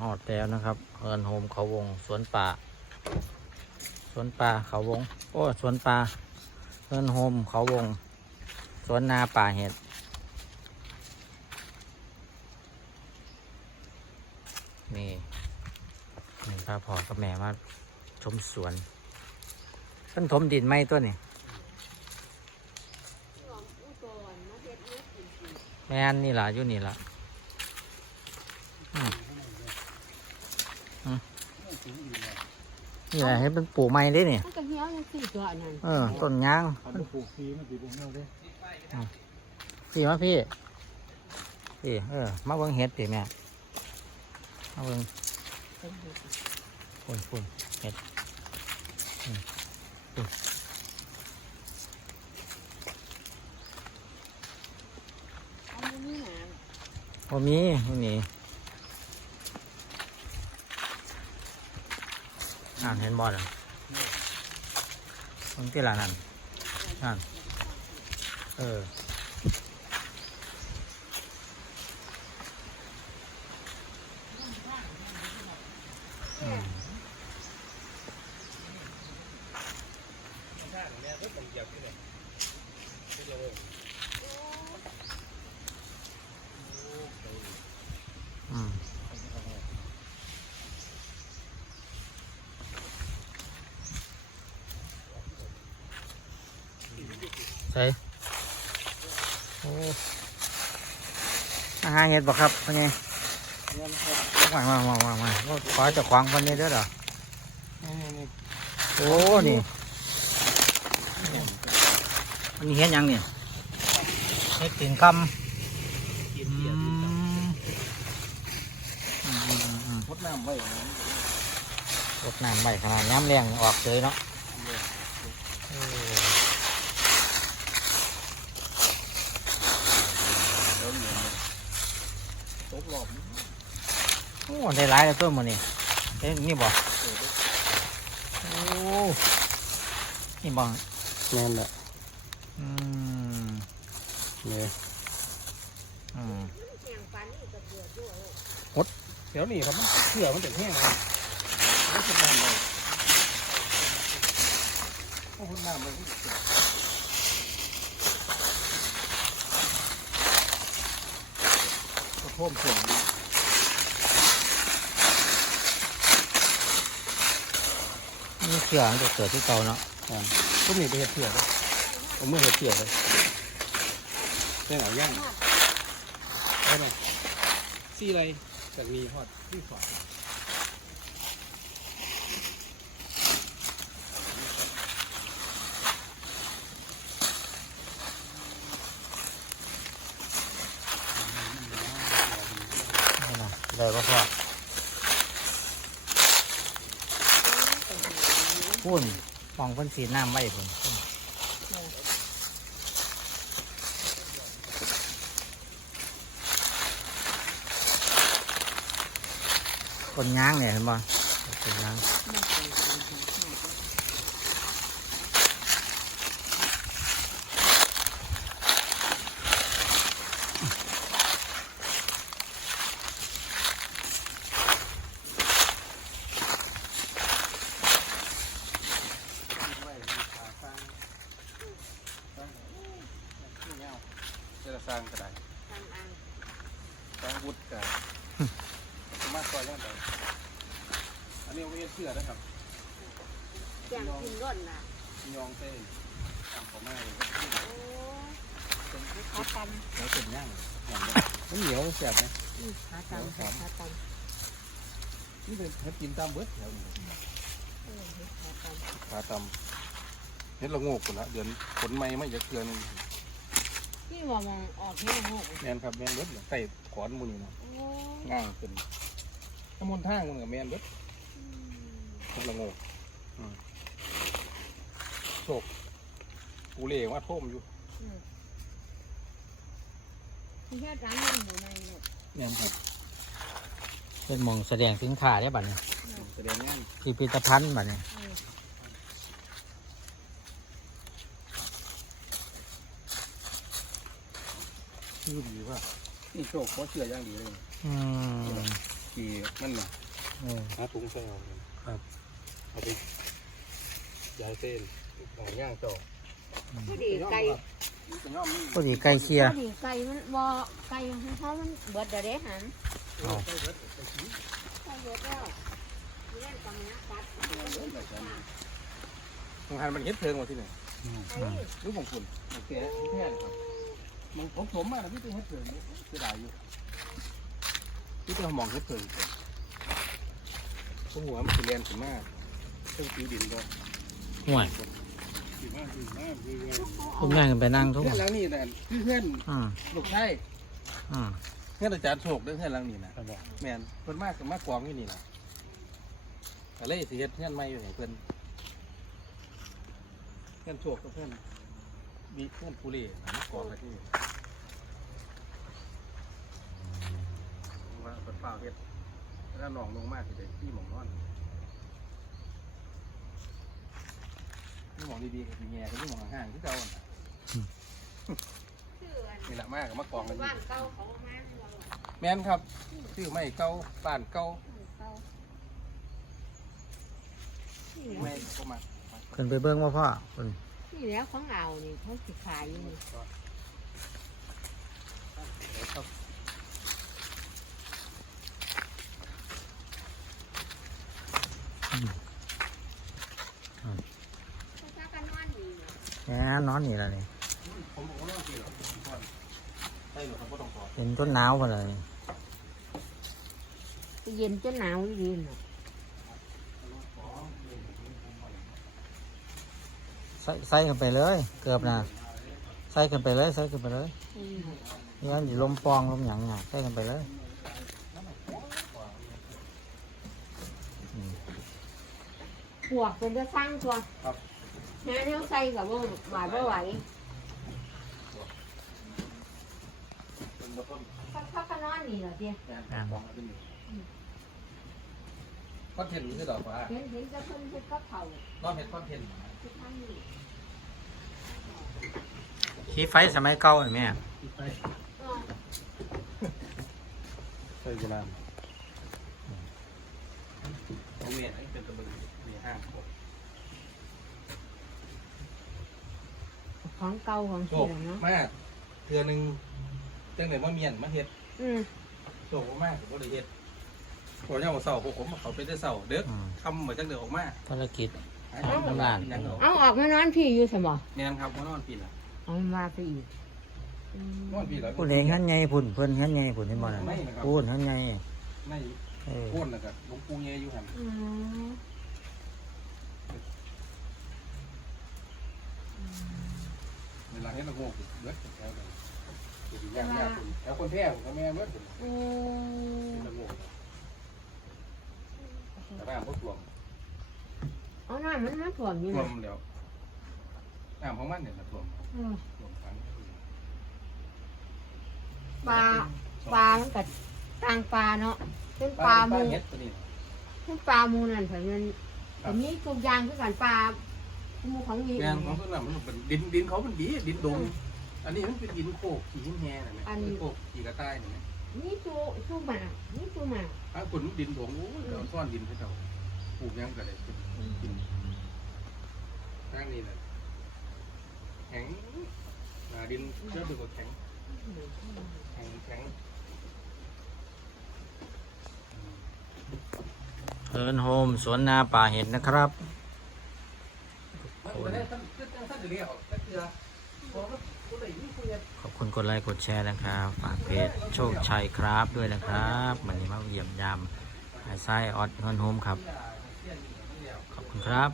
หอดแล้วนะครับเฮินโฮมเขาวงสวนป่า สวนป่าเขาวง โอ้สวนป่าเฮินโฮมเขาวง สวนนาป่าเห็ดนี่นี่พาพอกับแม่มาชมสวนเพิ่นถมดินไหมตัวนี่แม่นนี่ล่ะอยู่นี่ล่ะอืมอืม นี่แหละให้เป็นปลูกไม้ได้นี่มันก็เหี่ยวยังสี่ตัวอันนั้นเออต้นยางอันนี้ปลูกฟรีมันติดบุ้งเงาเด้พี่มาพี่พี่เออ มาเบิ่งเห็ดพี่แม่มาเบิ่งฝุ่นฝุ่นเห็ดอืมฝุ่นเอามันนี่นะโอ้มีไม่มี อ่านเห็นบอลอะตรงที่ร้านนั่นนั่นเอออืมอืม ใช่โอ้อาหารเห็ดบอกครับพ่อใหญ่มามามามามามาขอเจะขวางคนนี้เด้วยเหรอนี่นี่นี่โอ้นี่อันนี้เห็ดหยังเนี่ยเห็ดติ่งคำอืมอืมอืมอืมพดน้ำไว้รดน้ำใบขนาดน้ำแรงออกเลยเนาะเออ ตกหลอบ โอ้ได้หลายแล้วตัวมันนี่เอ้ยนี่บอกโอ้นี่บอกแน่นแหละอืมนี่อืมแข่งปันนี่ก็เบื่อด้วยเดี๋ยวนี้ครับมันเชื่อมันจะแห้งเลยไม่ใช่น้ำเลยโอ้พดน้ำเลยก็ท่วมส่วนนี่ เสือมันจะเกิดที่เก่าเนาะอ่าก็มีไปเห็ดเถื่อเลยผมไม่เห็ดเถื่อเลยเป็นเอาย่างได้ไหมซี่อะไรจากมีฮอดที่ฝานี่นะได้ป่ะพ่อ พูนมองเพิ่นสีน้ำไว้พุ่นพุ่นคนย่างเนี่ยเห็นบ่คนย่าง จะสร้างก็ได้ทำอันสร้างวุฒิก็สามารถซอยย่างได้อันนี้เอาไว้เฮ็ดเชื่อนะครับแข่งกินร่นน่ะยองเส้นตามของแม่เลยโอ้ขาตันแล้วเป็นย่างอย่างนี้มันเหนียวแสบนะอืมขาตันขาตันนี่เป็นเฮ็ดกินตามเบิดแถวนี้เออขาตันขาตำเฮ็ดละโงกกันละเดือนผลไม้ไม่จะเกลือนึง ที่ว่ามองออกที่มองแมนครับแมนเบิดเนี่ยใส่ขอนมูนี่นะโอ้ง่างขึ้นถ้ามนทางมันกับแมนเบิดเฮ็ดละโงกอืมโชคกูเล่ว่าโท่มอยู่ที่แค่ร้านมันอยู่ในหมดแม่นครับเป็นหมองแสดงสินค้าได้บัดนี้แสดงงานพิพิธภัณฑ์บัดนี้ เออชื่อดีว่านี่โชคเพราะเชื่ออย่างดีเลยอืมขี่นั่นน่ะโอ้หาถุงใส่เอาครับเอาไปย้ายเส้นของย่างต่อพอดีไก่จะย่อมนี่พอดีไก่เชียพอดีไก่มันบ่ไก่ของเขามันเบิดเดี๋ยวเด้หันเอาไก่เบิดแล้วเลี้ยงกำนักปัดของหันมันเฮ็ดเพลิงมาที่ไหนอืมไอ้รู้ของคุณโอเคแค่ครับ มันผมผมมาแล้วพี่เป็นเฮ็ดเพลิงเสียดายอยู่พี่เป็นมองเฮ็ดเพลิงผมหัวมันสิเรียนถึงมากเครื่องผิวดินก็ห่วยถึงมากถึงมากคือคุณแม่ขึ้นไปนั่งทุกเพื่อนหลังนี่น่ะคือเพื่อนอืมลูกชายอืมเพื่อนอาจารย์โชคเด้อเพื่อนหลังนี่นะแม่นเพิ่นมากกับมากกองอยู่นี่นะก็เลยสิเฮ็ดเพื่อนใหม่อยู่ให้เพิ่นเพื่อนโชคกับเพื่อน มีพื่อนผู้เล่มากอกันที่นี่ว่าเปิดฟ้าเฮ็ดแล้วหนองลงมากสิได้ที่หมองนอนนี่หมองดีๆกับสิแง่กับนี่หมองห่างๆที่เก่าอะน่ะชื่ออันนี่แหละมากกับมากองกันอยู่บ้านเก่าเของแม่เราอะแม่นครับชื่อไม่เก่าบ้านเก่าเก่านี่แหไม่ก็มา ขึ้นไปเบิ้งว่าพ่อคุณนี่ แหล้วของเอานี่เขาสิขายอยู่นี่ครับถ้ากันนอนนี่เนี่ยแหมนอนนี่ละนี่ผมบอกว่าต้องกินหรอใช่หรอครับก็ต้องขอเห็นต้นหนาวพอเลยเย็นจนหนาวดีเนาะ ใส่ใส่ขึ้นไปเลย เกือบนะใส่ขึ้นไปเลยใส่ขึ้นไปเลยอืมนี่มันสิลมปองลมหยังไงใส่ขึ้นไปเลยอืมปวกเป็นจะสร้างตัวครับแม่เนี่ยใส่กับว่าไหวบ่ไหวเป็นต้นถ้าถ้ากันนอนนี่เหรอเดียแกนของเป็นอยู่ คอนเทนต์คือดอกฟ้าเห็นเห็นจะเพิ่นเฮ็ดกับเขานอนเห็ดคอนเทนต์ทุกท่านนี่ขี้ไฟสมัยเก่าไอ้แม่ไปอ๋อใช่จีนามตรงนี้เป็นตะบึงมีห้างของเก่าของโชเสีคยเนาะมากเทือหนึ่งจังไหนว่าเมียนมาเฮ็ดอืมโชคมากผมก็เลยเฮ็ด พอเจ้าเสาพวกผมเขาไปได้เสาเด็กอืมทำเหมือนจังเดือออกมาภารกิจหาของตลาดยังเหรอเอาออกมานอนพี่อยู่สมอแม่นครับว่านอนปีละเอามาไปอีกอืมนอนปีละพุ่นเองหันใหญ่พุ่นเพิ่นหันใหญ่พุ่นเห็นบ่ล่ะไม่นะครับพุ่นหันใหญ่ไม่เออโค่นนะครับหลวงปู่เงยอยู่หันอืมเวลาเฮ็ดละโงกเบิดแถวนั้นสิย่างยากคุณแถวคนแท้ผมก็แม่เบิดอืมละโงก แต่น้ำก็ท่วมเอาน้ำมันมาถ่วมอยู่ท่วนะมแล้วน้ำของมันเนี่ยนะท่วมอืมท่วมขังปลาปลามันกัดต่างปลาเนาะเป็นปลาหมูเฮ็ดตัวนี้เป็นปลาหมูนั่นเพิ่นมันแต่นี้ทุกอย่างคือกันปลาหมูของมีแม่นของตัวนั้นมันเป็นดินดินเขามันดีดินดง อันนี้มันเป็นดินโคกขี้หินแห่น่ะแม่ดินโคกขี้กระต่ายนี่แม่ นี่จูจูหมานี่จูหมาถ้าคนดินถงโอ้ยเดี๋ยวซ่อนดินให้เจ้าปลูกหยังก็ได้กินทางนี้แหละแข็งอ่าดินเยอะไปกว่าแข็งแข็งแข็งเฮินโฮมสวนนาป่าเห็ดนะครับ ขอบคุณกดไลค์กดแชร์นะครับ ฝากเพจโชคชัยครับด้วยนะครับวันนี้มาเยี่ยมยามไอ้ไส้ออดเฮินโฮมครับ ขอบคุณครับ